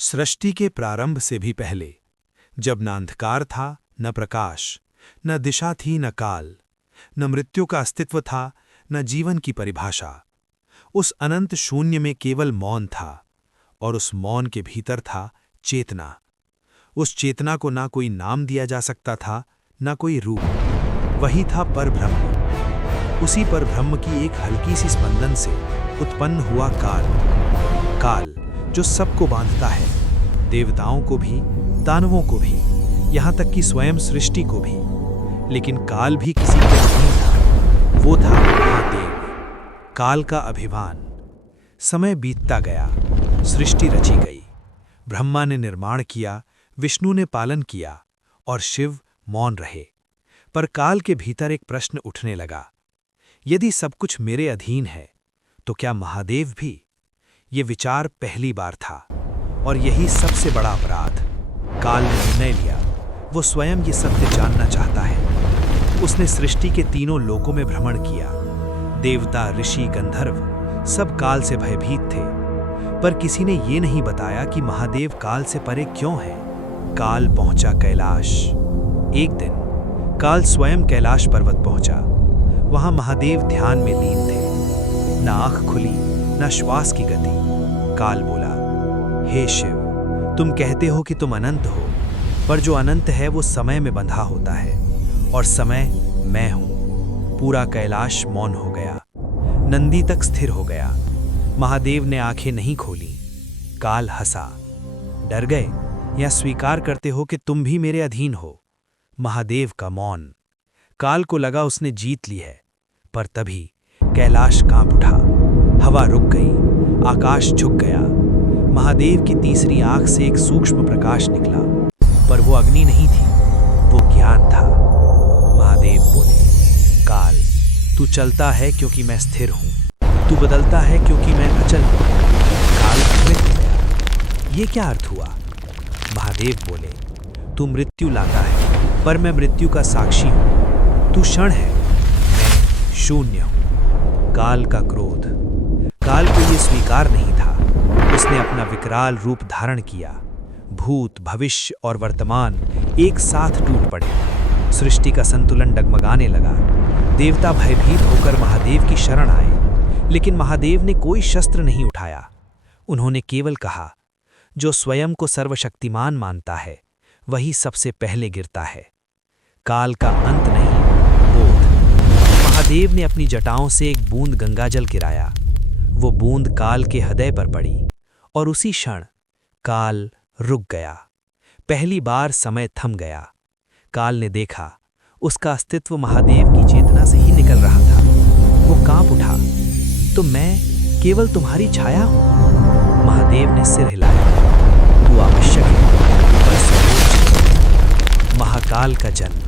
सृष्टि के प्रारंभ से भी पहले, जब न अंधकार था न प्रकाश, न दिशा थी न काल, न मृत्यु का अस्तित्व था न जीवन की परिभाषा, उस अनंत शून्य में केवल मौन था, और उस मौन के भीतर था चेतना। उस चेतना को ना कोई नाम दिया जा सकता था, ना कोई रूप। वही था परब्रह्म। उसी परब्रह्म की एक हल्की सी स्पंदन से उत्पन्न हुआ काल। काल जो सबको बांधता है, देवताओं को भी, दानवों को भी, यहाँ तक कि स्वयं सृष्टि को भी। लेकिन काल भी किसी के अधीन था। वो था महादेव, काल का अभिमान। समय बीतता गया, सृष्टि रची गई। ब्रह्मा ने निर्माण किया, विष्णु ने पालन किया, और शिव मौन रहे। पर काल के भीतर एक प्रश्न उठने लगा। यदि सब कुछ मेरे अधीन है, तो क्या महादेव भी? ये विचार पहली बार था, और यही सबसे बड़ा अपराध। काल ने निर्णय लिया, वो स्वयं ये सत्य जानना चाहता है। उसने सृष्टि के तीनों लोकों में भ्रमण किया। देवता, ऋषि, गंधर्व सब काल से भयभीत थे, पर किसी ने ये नहीं बताया कि महादेव काल से परे क्यों है। काल पहुंचा कैलाश। एक दिन काल स्वयं कैलाश पर्वत पहुंचा। वहां महादेव ध्यान में लीन थे। न आंख खुली, न श्वास की गति। काल बोला, हे शिव, तुम कहते हो कि तुम अनंत हो, पर जो अनंत है वो समय में बंधा होता है, और समय मैं हूं। पूरा कैलाश मौन हो गया। नंदी तक स्थिर हो गया। महादेव ने आंखें नहीं खोली। काल हंसा। डर गए या स्वीकार करते हो कि तुम भी मेरे अधीन हो? महादेव का मौन। काल को लगा उसने जीत ली है, पर तभी कैलाश कांप उठा। हवा रुक गई, आकाश झुक गया। महादेव की तीसरी आंख से एक सूक्ष्म प्रकाश निकला, पर वो अग्नि नहीं थी, वो ज्ञान था। महादेव बोले, काल, तू चलता है क्योंकि मैं स्थिर हूं, तू बदलता है क्योंकि मैं अचल हूं। काल भ्रमित हो गया। ये क्या अर्थ हुआ? महादेव बोले, तू मृत्यु लाता है, पर मैं मृत्यु का साक्षी हूं। तू क्षण है, मैं शून्य हूं। काल का क्रोध। काल को यह स्वीकार नहीं था। उसने अपना विकराल रूप धारण किया। भूत, भविष्य और वर्तमान एक साथ टूट पड़े। सृष्टि का संतुलन डगमगाने लगा। देवता भयभीत होकर महादेव की शरण आए, लेकिन महादेव ने कोई शस्त्र नहीं उठाया। उन्होंने केवल कहा, जो स्वयं को सर्वशक्तिमान मानता है, वही सबसे पहले गिरता है। काल का अंत नहीं, बोध। महादेव ने अपनी जटाओं से एक बूंद गंगाजल गिराया। वो बूंद काल के हृदय पर पड़ी, और उसी क्षण काल रुक गया। पहली बार समय थम गया। काल ने देखा, उसका अस्तित्व महादेव की चेतना से ही निकल रहा था। वो कांप उठा, तो मैं केवल तुम्हारी छाया हूं। महादेव ने सिर हिलाया, तू आवश्यक है, पर सर्वोच्च। महाकाल का जन्म।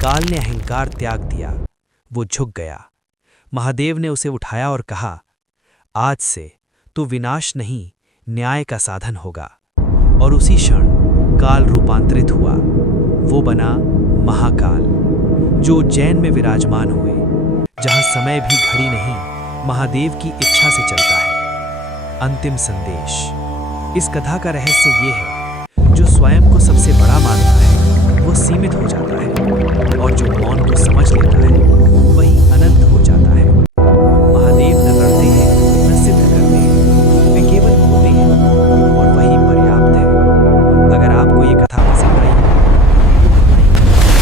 काल ने अहंकार त्याग दिया। वो झुक गया। महादेव ने उसे उठाया और कहा, आज से तू विनाश नहीं, न्याय का साधन होगा। और उसी क्षण काल रूपांतरित हुआ। वो बना महाकाल, जो उज्जैन में विराजमान हुए, जहां समय भी घड़ी नहीं, महादेव की इच्छा से चलता है। अंतिम संदेश। इस कथा का रहस्य ये है, जो स्वयं को सबसे बड़ा मानता है, वो सीमित हो जाता है, और जो मौन को समझ लेता है, वही अनंत हो जाता है। महादेव न लड़ते हैं, न सिद्ध करते हैं, वे केवल होते हैं, और वही पर्याप्त है। अगर आपको ये कथा पसंद आई तो हमारे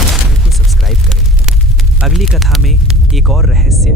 चैनल को सब्सक्राइब करें। अगली कथा में एक और रहस्य